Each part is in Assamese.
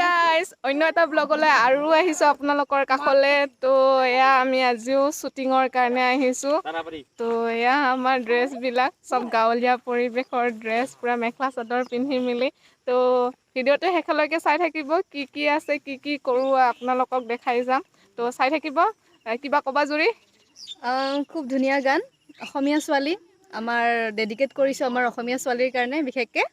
গাইজ অন্য এটা ব্লগলৈ আৰু আহিছোঁ আপোনালোকৰ কাষলৈ তো এয়া আমি আজিও শ্বুটিঙৰ কাৰণে আহিছোঁ তো এয়া আমাৰ ড্ৰেছবিলাক চব গাঁৱলীয়া পৰিৱেশৰ ড্ৰেছ পূৰা মেখেলা চাদৰ পিন্ধি মেলি তো ভিডিঅ'টো শেষলৈকে চাই থাকিব কি আছে কি কৰোঁ আপোনালোকক দেখাই যাম তো চাই থাকিব কিবা ক'বা জুৰি খুব ধুনীয়া গান অসমীয়া ছোৱালী আমাৰ ডেডিকেট কৰিছোঁ আমাৰ অসমীয়া ছোৱালীৰ কাৰণে বিশেষকৈ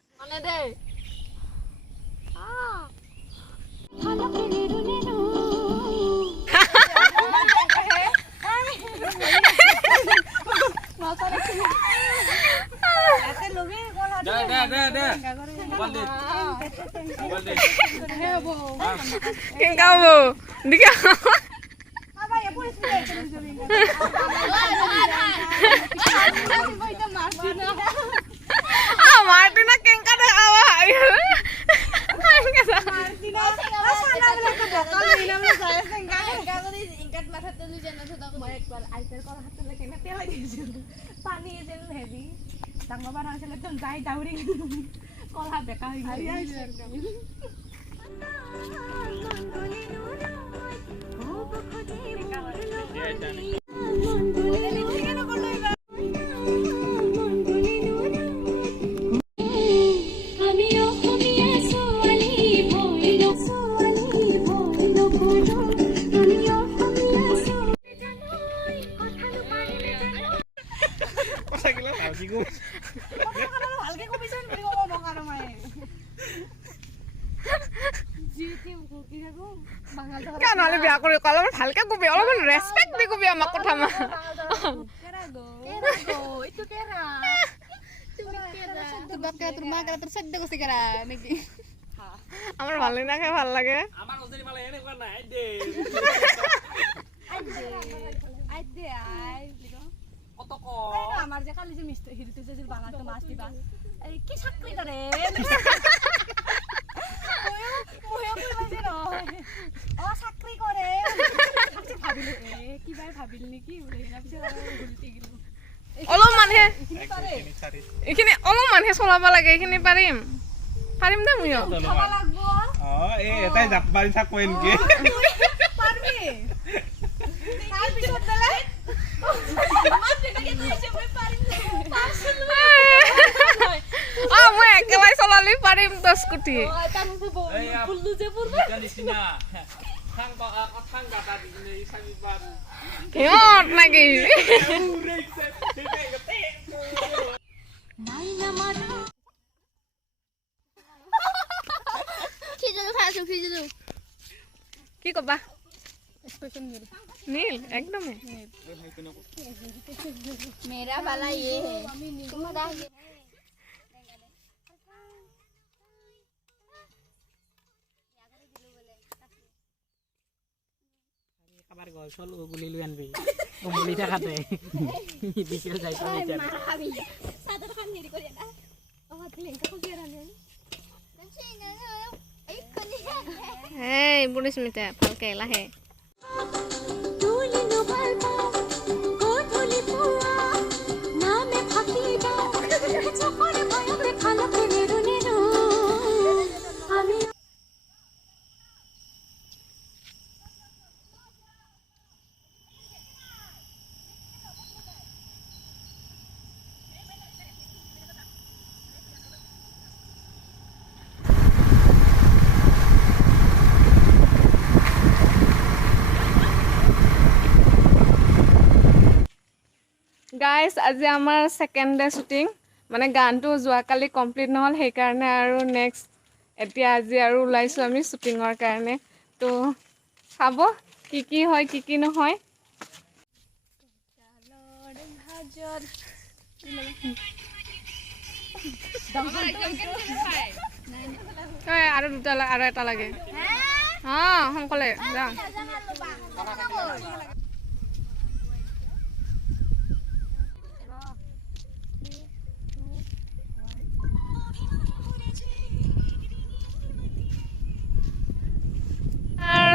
Martina kengka deh awak. Kan oleh biar aku kalau halka gue biar orang respect deh gue biar mak kota mah. itu kera. Sebab kera rumah kera terus ada sih kera. Amar malin aja mal lagi. Amar usir malah ini bukan ide. Ide Otoko. আমার যে কালি যে মিষ্টি হিরিতে যে বানাতো মাছ দিবা এই কি চাকরি করে ওয়া কইবা যে ও চাকরি করে আমি ভাবিলো কি ভাই ভাবিল নাকি ওরে না পিছে ভুলতে গেল অলপ মানহে এইখিনি অলপ মানহে চলাব লাগে এইখিনি পাৰিম দে মইও খাবা লাগবো এই এটাই জাপ মাৰি থাক কই নেকি পাৰবি কাল পিছত দেলে মই একেবাৰে চলালি পাৰিম তো স্কুটি সিহঁত নাকি কি কবা नील एकदम है मेरा वाला ये है तुम्हारा ये kabar gosol guli lu anbi guli থাকাতে বিকেল যাইতো না মারাবি সাদর খান হেরি করে না আমার ক্লিনটা খুঁজে রাখেন hey bunis mita ভালকে লাহে গাইজ আজি আমাৰ সেকেন্ড ডে শ্বুটিং মানে গানটো যোৱাকালি কমপ্লিট নহ'ল সেইকাৰণে আৰু নেক্সট এতিয়া আজি আৰু ওলাইছোঁ আমি শ্বুটিঙৰ কাৰণে তো চাব কি হয় কি নহয় আৰু দুটা আৰু এটা লাগে সোনকালে যাওঁ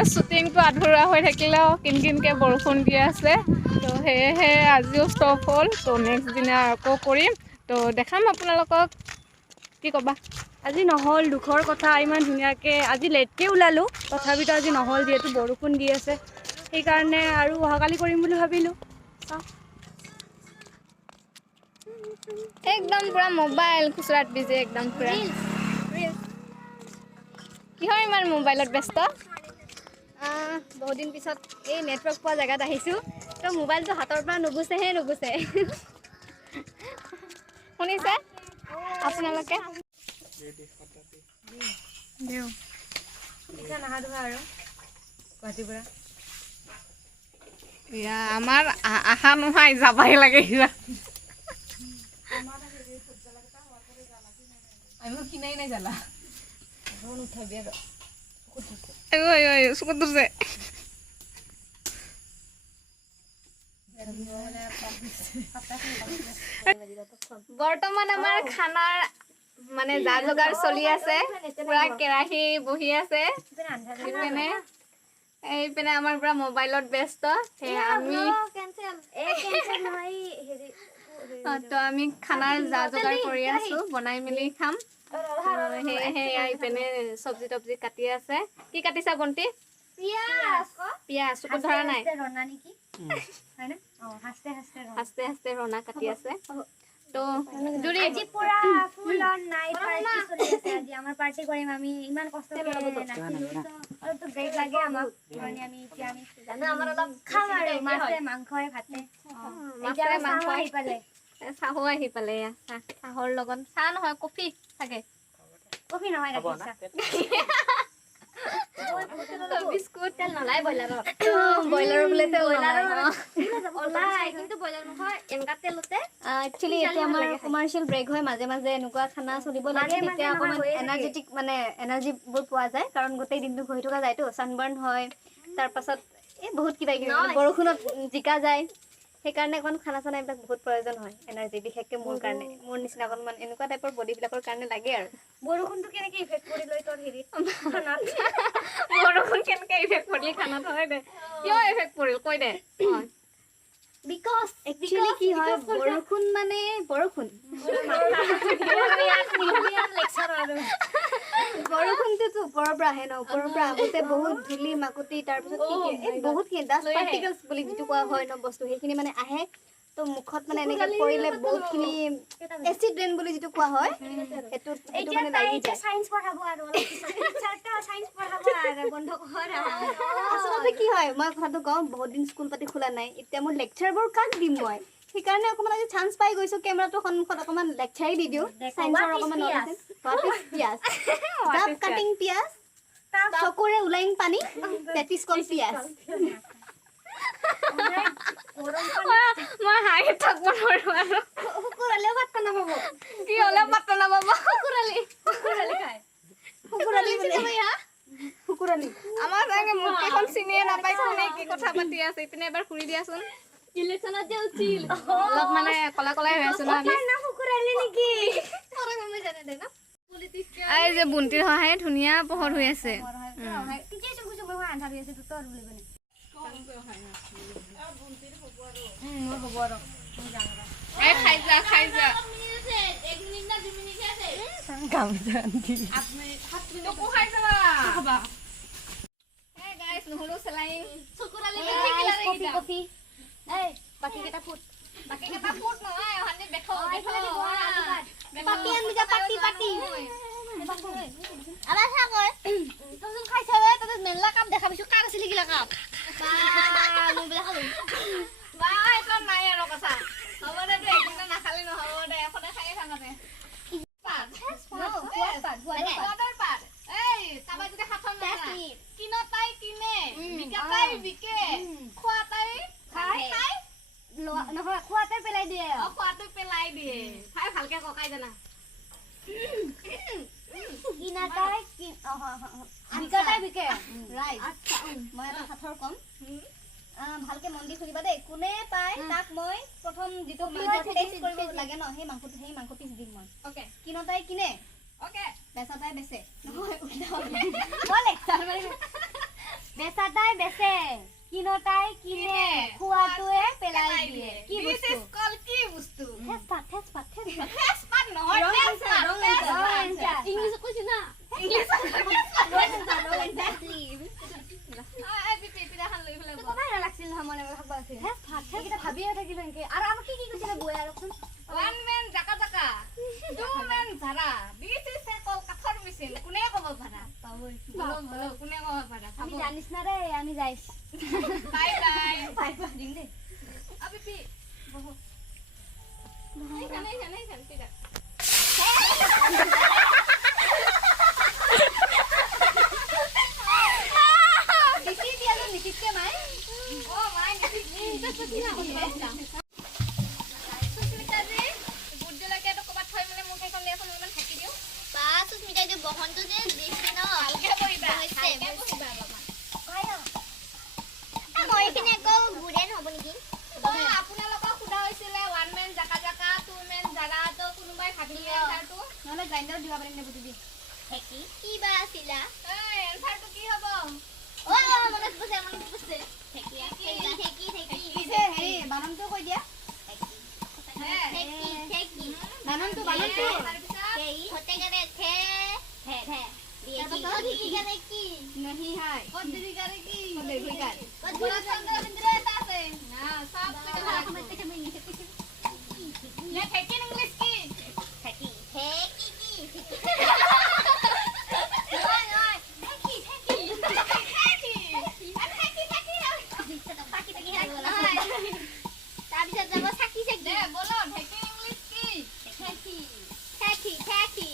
শ্বুটিংটো আধৰুৱা হৈ থাকিলেও কিনকিনকৈ বৰষুণ দি আছে তো সেয়েহে আজিও ষ্টপ হ'ল তো নেক্সট দিনা আকৌ কৰিম তো দেখাম আপোনালোকক কি ক'বা আজি নহ'ল দুখৰ কথা ইমান ধুনীয়াকৈ আজি লেটকৈ ওলালোঁ তথাপিতো আজি নহ'ল যিহেতু বৰষুণ দি আছে সেইকাৰণে আৰু অহাকালি কৰিম বুলি ভাবিলোঁ একদম পুৰা মোবাইল খুচৰাত বিজি একদম পুৰা কিহৰ ইমান মোবাইলত ব্যস্ত বহুত দিন পিছত এই নেটৱৰ্ক পোৱা জেগাত আহিছোঁ তো মোবাইলটো হাতৰ পৰা নুগুচেহে নুগুচে শুনিছে আপোনালোকে এয়া আমাৰ আশা নোহোৱাই যাবাই লাগে চকুত ধৰছে বৰ্তমান আমাৰ খানাৰ মানে যা যোগাৰ চলি আছে পুৰা কেৰাহী বহি আছে এইপিনে আমাৰ পুৰা মোবাইলত ব্যস্ত আমি তো আমি খানাৰ যা যোগাৰ কৰি আছো বনাই মেলি খাম সেয়েহে এইপিনে চব্জি তব্জি কাটি আছে কি কাটিছা বন্তি পিয়াজ চকুত ধৰা নাই হাস্তে হাস্তে ৰনা কাটি আছে তো জুৰি আজি পুৰা ফুল অন নাইট পাৰ্টি চলি আছে আজি আমাৰ পাৰ্টি কৰিম আমি ইমান কষ্ট কৰি নাচিলো তো অলপতো ব্ৰেক লাগে আমাক মানে আমি এতিয়া আমি জানো আমাৰ অলপ খাম আৰু মাছে মাংসই ভাতে মাছে মাংস আহি পালে চাহো আহি পালে চাহৰ লগত চাহ নহয় কফি থাকে কফি নহয় গাখীৰ চাহ বিস্কুট তেল নলাই ব্ৰইলাৰৰ বোলে তেল ওলাই কিন্তু বইলাৰ নহয় এনেকা তেলতে একচুয়ালি এতিয়া আমাৰ কমাৰ্শিয়েল ব্ৰেক হয় মাজে মাজে এনেকুৱা খানা চলিব লাগে তেতিয়া অকমান এনাৰ্জেটিক মানে এনাৰ্জিবোৰ পোৱা যায় কাৰণ গোটেই দিনটো ঘূৰি থকা যায়তো ছানবাৰ্ণ হয় তাৰ পাছত এই বহুত কিবা কিবি বৰষুণত জিকা যায় সেইকাৰণে অকণ খানা চানা এইবিলাক বহুত প্ৰয়োজন হয় এনাৰ্জি বিশেষকৈ মোৰ কাৰণে মোৰ নিচিনা অকণমান এনেকুৱা টাইপৰ বডিবিলাকৰ কাৰণে লাগে আৰু বৰষুণটো কেনেকৈ ইফেক্ট কৰি লয় তোৰ হেৰিত বৰষুণ কেনেকৈ ইফেক্ট কৰিলে খানাত হয় দে কিয় ইফেক্ট পৰিল কৈ দে বিকজ একচুয়ালি কি হয় বৰষুণ মানে বৰষুণ বৰষুণটোতো ওপৰৰ পৰা আহে ন ওপৰৰ পৰা আহোঁতে বহুত ধূলি মাকুতি তাৰপিছত বহুতখিনি ডাষ্ট পাৰ্টিকলছ বুলি যিটো কোৱা হয় ন বস্তু সেইখিনি মানে আহে তো মুখত মানে এনেকৈ পৰিলে বহুতখিনি এচিড ৰেইন বুলি যিটো কোৱা হয় সেইটো মানে লাগি যায় সায়েন্স পঢ়াব আৰু সায়েন্স পঢ়াব আৰু বন্ধ কৰ আচলতে কি হয় মই কথাটো কওঁ বহুত দিন স্কুল পাতি খোলা নাই এতিয়া মোৰ লেকচাৰবোৰ কাক দিম মই সেইকাৰণে অকণমান আজি চান্স পাই গৈছোঁ কেমেৰাটো সন্মুখত অকণমান লেকচাৰেই দি দিওঁ চায়েন্সৰ অকণমান পিয়াজ জাপ কাটিং পিয়াজ চকুৰে ওলাইং পানী পেটিছ কল পিয়াজ মই হাঁহি থাকিব নোৱাৰো আৰু শুকুৰালেও পাত্তা নাপাব কি হ'লে পাত্তা নাপাব শুকুৰালি খায় শুকুৰালি শুকুৰালি আমাৰ চাগে মুখকেইখন চিনিয়ে নাপাই কোনে কি কথা পাতি আছে ইপিনে এবাৰ ঘূৰি দিয়াচোন ইলেকশ্যনত যে উঠিল অলপ মানে কলা কলাই হৈ আছো ন আমি শুকুৰালি নেকি এই যে বুন্তিৰ সহায়ে ধুনীয়া পোহৰ হৈ আছে খাই যা নহলো চেলাইন কফি এই বাকি কেটা ফুট নহয় অহানি দেখো পাতি আমি যা পাতি আলা খা কয় তুমি খাইছাবে ততে মেলা কাম দেখা পাইছো কাৰ আছিল কিলা কাম মই বেলা খালো এইটো নাই আৰু কথা হ'ব দে একদিন নাখালে নহ'ব দে সদায় খায়ে থাকা দে নহয় খোৱাতে পেলাই দিয়ে পেলাই দিয়ে খাই ভালকে ককাই জানা কিনাটাই বিকাটাই বিকে ৰাইট মই এটা সাথৰ কম ভালকে মন দি শুনিবা দেই কোনে পায় তাক মই প্ৰথম যিটো টেষ্ট কৰিব লাগে ন সেই মাংস পিছ দিম মই ওকে কিনতাই কিনে ওকে বেচাতাই বেচে নহয় বলে বেচাটাই বেচে কিনতাই কিনে খোৱাটোৱে পেলাই দিয়ে কি বস্তু কি বস্তু তেজপাত নহয় ইংলিছত কৈছে না লাগছিল নহয় মনে ভাবিব আছিল ভাবিয়ে থাকিলো এনেকে আৰু আমাক কি কৈছিলে বৌয়ে আৰু One man jaka jaka, two man zara. This is a call kathar machine. Kune ko bapara. Bolo bolo kune ko bapara. আমি জানিস না রে আমি যাইস Bye bye. বাই বাই দিন দে Abi pi. Boho. Nahi tidak. দিছি দিয়া না নিতিকে মাই Oh my, ini বহনটো যে দিছি ন ভালকে কৰিবা। মই এখানে আকৌ ঘূৰে নহ'ব নেকি আপোনালোকক সোধা হৈছিলে one man jaka jaka, two man zara. তো কোনোবাই ভাবিলে এনসাৰটো নহলে গ্ৰাইন্ডাৰ দিব পাৰিম নে বুজি দি ঠেকি কিবা আছিলা এনসাৰটো কি হ'ব? অ মনত পছে ঠেকি ঠেকি পিছে হেৰি বানানটো কৈ দিয়া ঠেকি বানানটো তাৰপিছত হতে গেলে ঠে ঠে ঠে দিয়ে কি গেলে কি नहीं है ক'ত দেৰি কৰে কি? देखो इधर পুৰা চন্দ্ৰ বিন্দুৰে এটা আছে। না, সব নে ঠেকি ইংলিছ কি? ঠেকি ঠেকি কি তাৰপিছত যাব চাকি চাকি দে বলো ঠেকি ইংলিছ কি? ঠেকি ঠেকি ঠেকি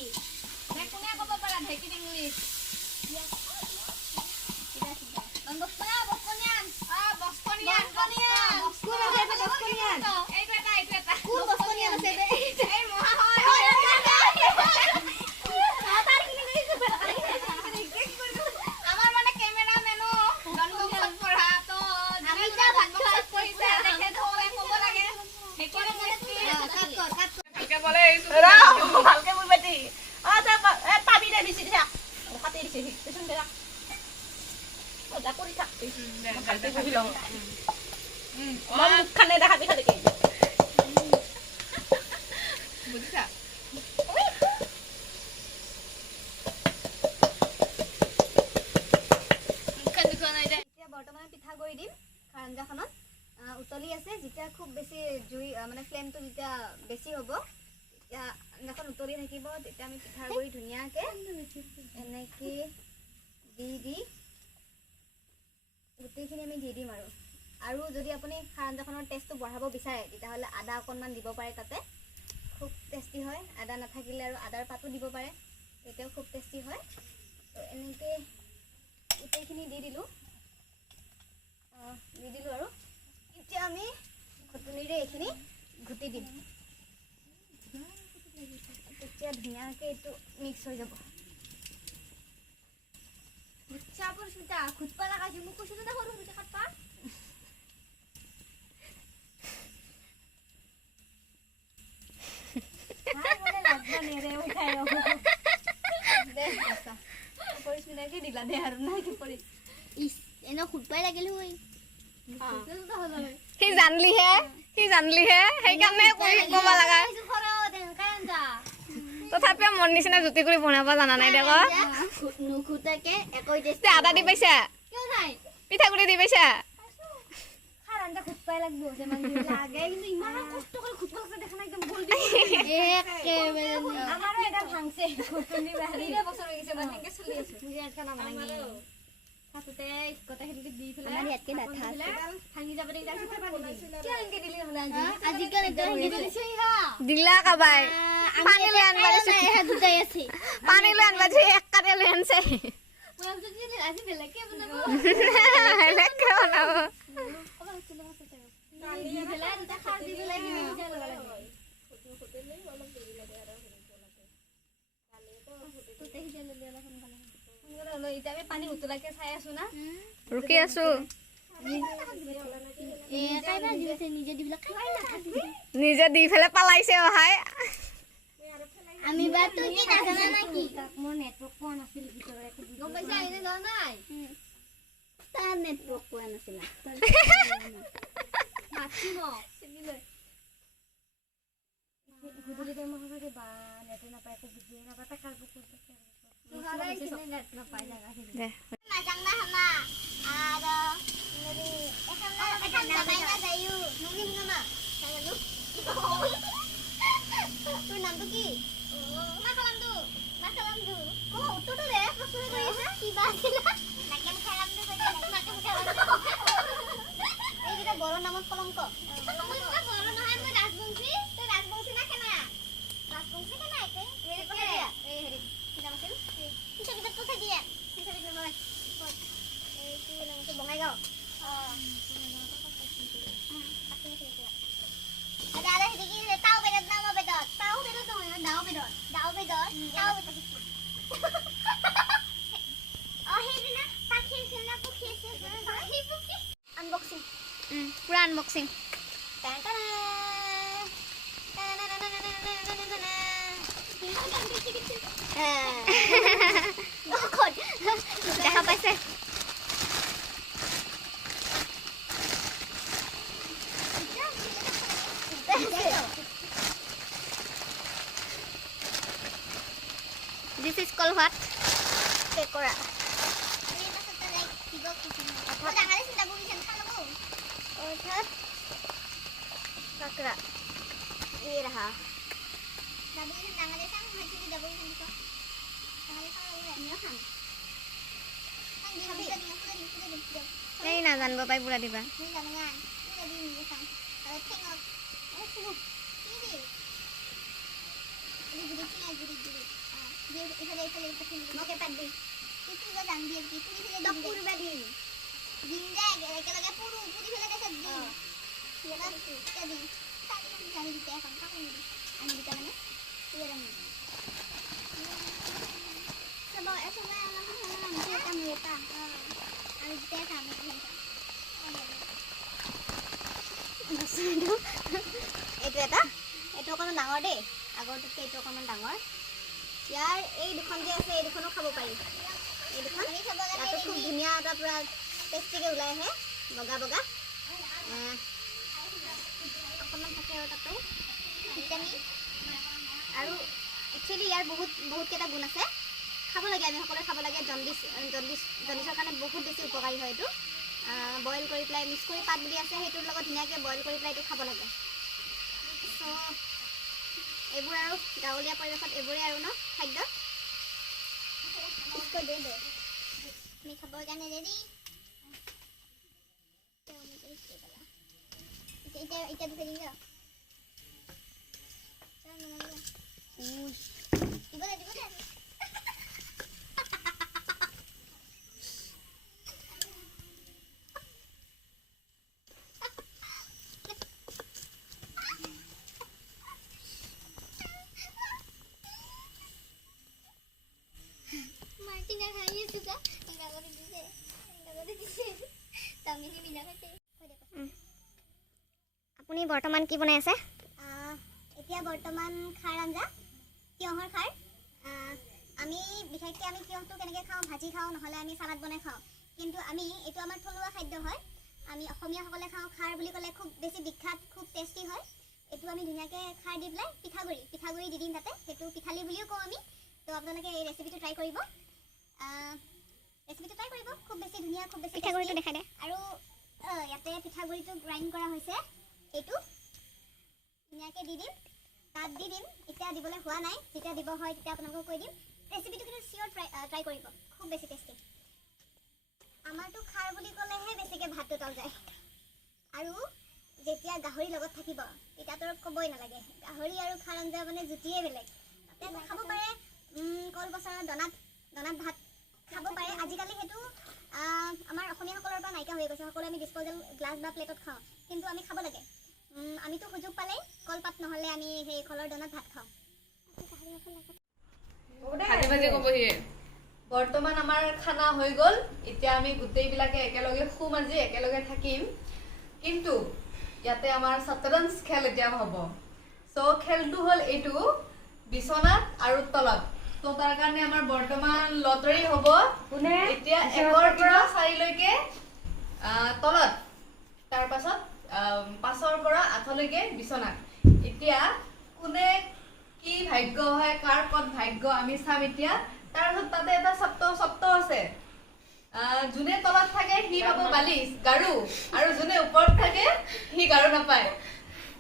নে কোনে ক'ব পাৰা ঠেকি ইংলিছ? বস্কনিয়ান। বস্কনিয়ান। কোন আছে এটা বস্কনিয়ান এইটো এটা। কোন বস্কনিয়ান আছে বে এই মহা হয়। আমাৰ মানে কেমেৰামেনো জন্মগত পঢ়া তো আমি যা ভাত খোৱা পইচা দেখে থলে ক'ব লাগে ঠেকি ইংলিছ কি? কাট ভালকে বলে এইটো ভালকে বলবে দি পাবি দে বেশি দিয়া হাতে দিছে পেছন দে ওটা করি থাক ভালকে বহি লও মন মুখখানে দেখাবি খালি কে বুজিছা? এতিয়া বৰ্তমান পিঠা কৰি দিম আঞ্জাখনত উতলি আছে যেতিয়া খুব বেছি জুই মানে ফ্লেমটো যেতিয়া বেছি হ'ব তেতিয়া আঞ্জাখন উতলি থাকিব তেতিয়া আমি পিঠা কৰি ধুনীয়াকৈ এনেকৈ দি গোটেইখিনি আমি দি দিম আৰু যদি আপুনি খাৰ আঞ্জাখনৰ টেষ্টটো বঢ়াব বিচাৰে তেতিয়াহ'লে আদা অকণমান দিব পাৰে তাতে খুব টেষ্টি হয় আদা নাথাকিলে আৰু আদাৰ পাতো দিব পাৰে তেতিয়াও খুব টেষ্টি হয় তো এনেকৈ গোটেইখিনি দি দিলোঁ আৰু এতিয়া আমি ঘুটনিৰে এইখিনি ঘুটি দিম তেতিয়া ধুনীয়াকৈ এইটো মিক্স হৈ যাব চাপৰটা খুটপা লাগাইছে মোক কৈছোঁ না সৰু সৰুকৈ কাটপা দিলা দে আৰু নাই কি কৰি ইস এনে খুটপাই লাগিল হৈ সি জানলিহে সেইকাৰণে ক'ব লাগা তথাপিও মোৰ নিচিনা জুতি কৰি বনাব জানা নাই দেখ নুখুটাকে একই টেষ্ট আদা দি পাইছা কিয় নাই পিঠাগুড়ি দি পাইছা খাৰ আঞ্জা খুটপাই লাগব লাগে কিন্তু ইমান কষ্ট কৰি খুটপা দেখা নাই একদম বল আমাৰো এটা ভাঙছে খুটনি বাহিৰে বছৰ হৈ গৈছে মানে চলি আছে বুজি আছা না মানে হাততে গোটেইখিনি দি পেলাই আমাৰ ইয়াতকে ডাঠা আছে ভাঙি যাব দেই তাৰপিছত পানী দিম কিয় এনেকৈ দিলি হ'লে আজিকালি দিলা কাবাই পানী লৈ আনবা দিছে দুটাই আছে পানী লৈ আনবা দিছে এক কাটে লৈ আনছে মই ভাবিছোঁ কি আজি বেলেগকে বনাব বেলেগকে বনাব দি পেলাই দুটা খাৰ দি পেলাই কিমান মজা লাগে এতিয়া আমি পানী উতলাকে চাই আছো না ৰখি আছো নিজে দি ফেলে পালাইছে ভাই আমি বা তুই কি নাজানা নাকি মোৰ নেটৱৰ্ক পোৱা নাছিল ভিতৰত গম পাইছা এনে যোৱা নাই তাৰ নেটৱৰ্ক পোৱা নাছিলা গধূলি টাইমত সঁচাকে বা নেটে নাপায় একো বুজিয়ে নাপায় পেকাৰ বুকুৰ নাপায় জাগাখিনি দে Masang na hama. Ada. Ekan sabay na sayo. Nungin nga ma. Saya lu. Tur nam tu ki? Makalam tu. Makalam tu. Oh, tu tu deh. Maksudnya kau ya? Tiba sila. Nakam kalam tu kau jadi. Nakam kalam tu. Eh kita boron namun kolong ko. Kamu juga boron nahan mu rasbungsi. Tu rasbungsi nak kena. Rasbungsi kena itu. Ini kena ya? Ini kita masuk. Kita kita tu saja ya. Kita kita mulai. Itu yang itu bongai kau. Ada sedikit tahu bedot nama bedot. Tahu bedot tu ya, tahu bedot. Tahu bedot. Tahu bedot. Oh, ini na pakai kena pakai sih. Unboxing. পুৰা আনবক্সিং দেখা পাইছে This is called what? Pekora. Ini masuk ke like tiga kucing. Oh, tangan ini sudah boleh sentuh loh. অৰ্থাৎ কাকৰা এই ৰাহা Sudah boleh sentuh tangan ini sang masih tidak boleh sentuh. Tangan ini sang boleh. Ini kan. Kan dia bisa dengan sudah. এই নাজানিব পাই পুৰা দিবা Ini jangan. Ini jadi ini sang. Kalau tengok. Oh, sungguh. Ini. Ini jadi. Dia itu mau ke pandi. Itu juga dan dia gitu dia দপুৰ বাদি Dinda, ekelage puru fele ka sabdi. Iya kan? Jadi, tadi kan bisa di tekan kamu ini. Ani di tangannya? Iya kan. Sebab sama orang dia kamu ya. Ani di tekan ini. এইটো এটা এইটো অকণমান ডাঙৰ দেই আগৰটোতকৈ এইটো অকণমান ডাঙৰ ইয়াৰ এই দুখন যে আছে এই দুখনো খাব পাৰি এই দুখন তাতো খুব ধুনীয়া এটা পূৰা টেষ্টিকৈ ওলাই আহে বগা বগা অকণমান থাকে আৰু তাতো ভিটামিন আৰু একচুৱেলি ইয়াৰ বহুতকেইটা গুণ আছে খাব লাগে আমি সকলোৱে খাব লাগে জণ্ডিছৰ কাৰণে বহুত বেছি উপকাৰী হয় এইটো বইল কৰি পেলাই মিক্স কৰি পাত বুলি আছে সেইটোৰ লগত ধুনীয়াকৈ বইল কৰি পেলাই এইটো খাব লাগে চ' এইবোৰ আৰু গাঁৱলীয়া পৰিৱেশত এইবোৰেই আৰু ন খাদ্য Ini kabar kan jadi. Itu bisa tinggal. Tiba. Martin yang hanya juga enggak boleh dice. Tapi ini bilang aja. আপুনি বৰ্তমান কি বনাই আছে এতিয়া বৰ্তমান খাৰ আঞ্জা তিয়ঁহৰ খাৰ আমি বিশেষকৈ আমি তিয়ঁহটো কেনেকৈ খাওঁ ভাজি খাওঁ নহ'লে আমি চালাড বনাই খাওঁ কিন্তু আমি এইটো আমাৰ থলুৱা খাদ্য হয় আমি অসমীয়াসকলে খাওঁ খাৰ বুলি ক'লে খুব বেছি বিখ্যাত খুব টেষ্টি হয় এইটো আমি ধুনীয়াকৈ খাৰ দি পেলাই পিঠাগুড়ি দি দিম তাতে সেইটো পিঠালি বুলিও কওঁ আমি তো আপোনালোকে এই ৰেচিপিটো ট্ৰাই কৰিব খুব বেছি ধুনীয়া খুব বেছি পিঠাগুড়িটো দেখাই দে আৰু ইয়াতে পিঠাগুড়িটো গ্ৰাইণ্ড কৰা হৈছে এইটো ধুনীয়াকৈ দি দিম তাত দি দিম এতিয়া দিবলৈ হোৱা নাই যেতিয়া দিব হয় তেতিয়া আপোনালোকক কৈ দিম ৰেচিপিটো কিন্তু চিয়'ৰ ট্ৰাই কৰিব খুব বেছি টেষ্টি আমাৰতো খাৰ বুলি ক'লেহে বেছিকৈ ভাতটো তল যায় আৰু যেতিয়া গাহৰি লগত থাকিব তেতিয়াতো ক'বই নালাগে গাহৰি আৰু খাৰ আঞ্জা মানে জুতিয়ে বেলেগ তাতে খাব পাৰে কলপচলাৰ দনাত ভাত খাব পাৰে আজিকালি সেইটো আমাৰ অসমীয়াসকলৰ পৰা নাইকিয়া হৈ গৈছে সকলোৱে আমি ডিছপ'জেল গ্লাছ বা প্লেটত খাওঁ কিন্তু আমি খাব লাগে আমিতো সুযোগ পালেই কলপাত নহ'লে আমি সেই কলৰ দনাত ভাত খাওঁ বৰ্তমান আমাৰ খানা হৈ গ'ল এতিয়া আমি গোটেইবিলাকে একেলগে শুম আজি একেলগে থাকিম কিন্তু ইয়াতে আমাৰ শতৰঞ্জ খেল এতিয়া হ'ব চ' খেলটো হ'ল এইটো বিচনাত আৰু তলত তো তাৰ কাৰণে আমাৰ বৰ্তমান লটাৰী হ'ব এতিয়া 1ৰ পৰা 4 লৈকে তলত তাৰ পাছত 5ৰ পৰা 8 লৈকে বিছনা এতিয়া কোনে কি ভাগ্য হয় কাৰ কত ভাগ্য আমি চাম এতিয়া তাৰ পাছত তাতে এটা সপ্ত আছে যোনে তলত থাকে সি পাব বালিশ গাৰু আৰু যোনে ওপৰত থাকে সি গাৰু নাপায়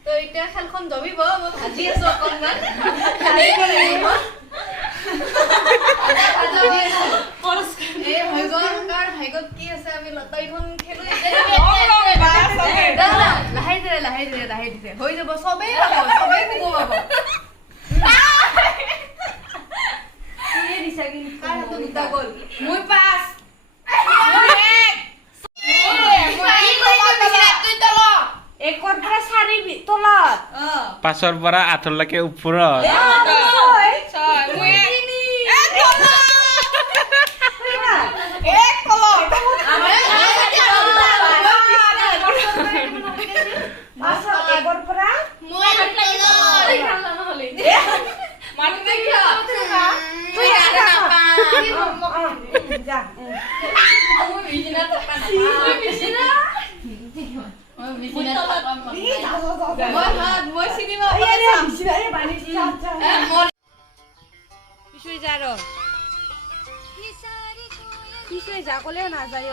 তো এতিয়া খেলখন জমিব মই ভাজি আছো অকণমান ভাগ্যত কি আছে আমি লটাৰীখন খেলো লাহে ধীৰে হৈ যাব চবেই পাব চবেই শুব পাব দুটা গ'ল মই 5 1ৰ পৰা 4 তলত 5ৰ পৰা 8লৈকে ওপৰত যা কলে নাযায়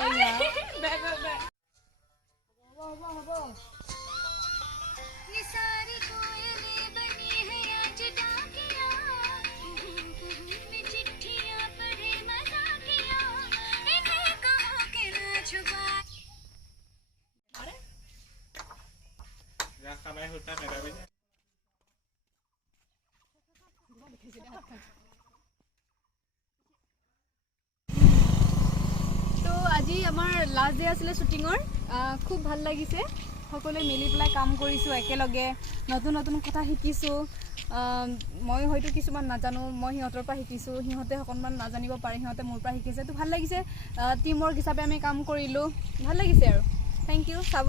তো আজি আমাৰ লাষ্ট ডে আছিলে শ্বুটিঙৰ খুব ভাল লাগিছে সকলোৱে মিলি পেলাই কাম কৰিছোঁ একেলগে নতুন নতুন কথা শিকিছোঁ মই হয়তো কিছুমান নাজানো মই সিহঁতৰ পৰা শিকিছোঁ সিহঁতে অকণমান নাজানিব পাৰে সিহঁতে মোৰ পৰা শিকিছে তো ভাল লাগিছে টিম ৱৰ্ক হিচাপে আমি কাম কৰিলোঁ ভাল লাগিছে আৰু থেংক ইউ চাব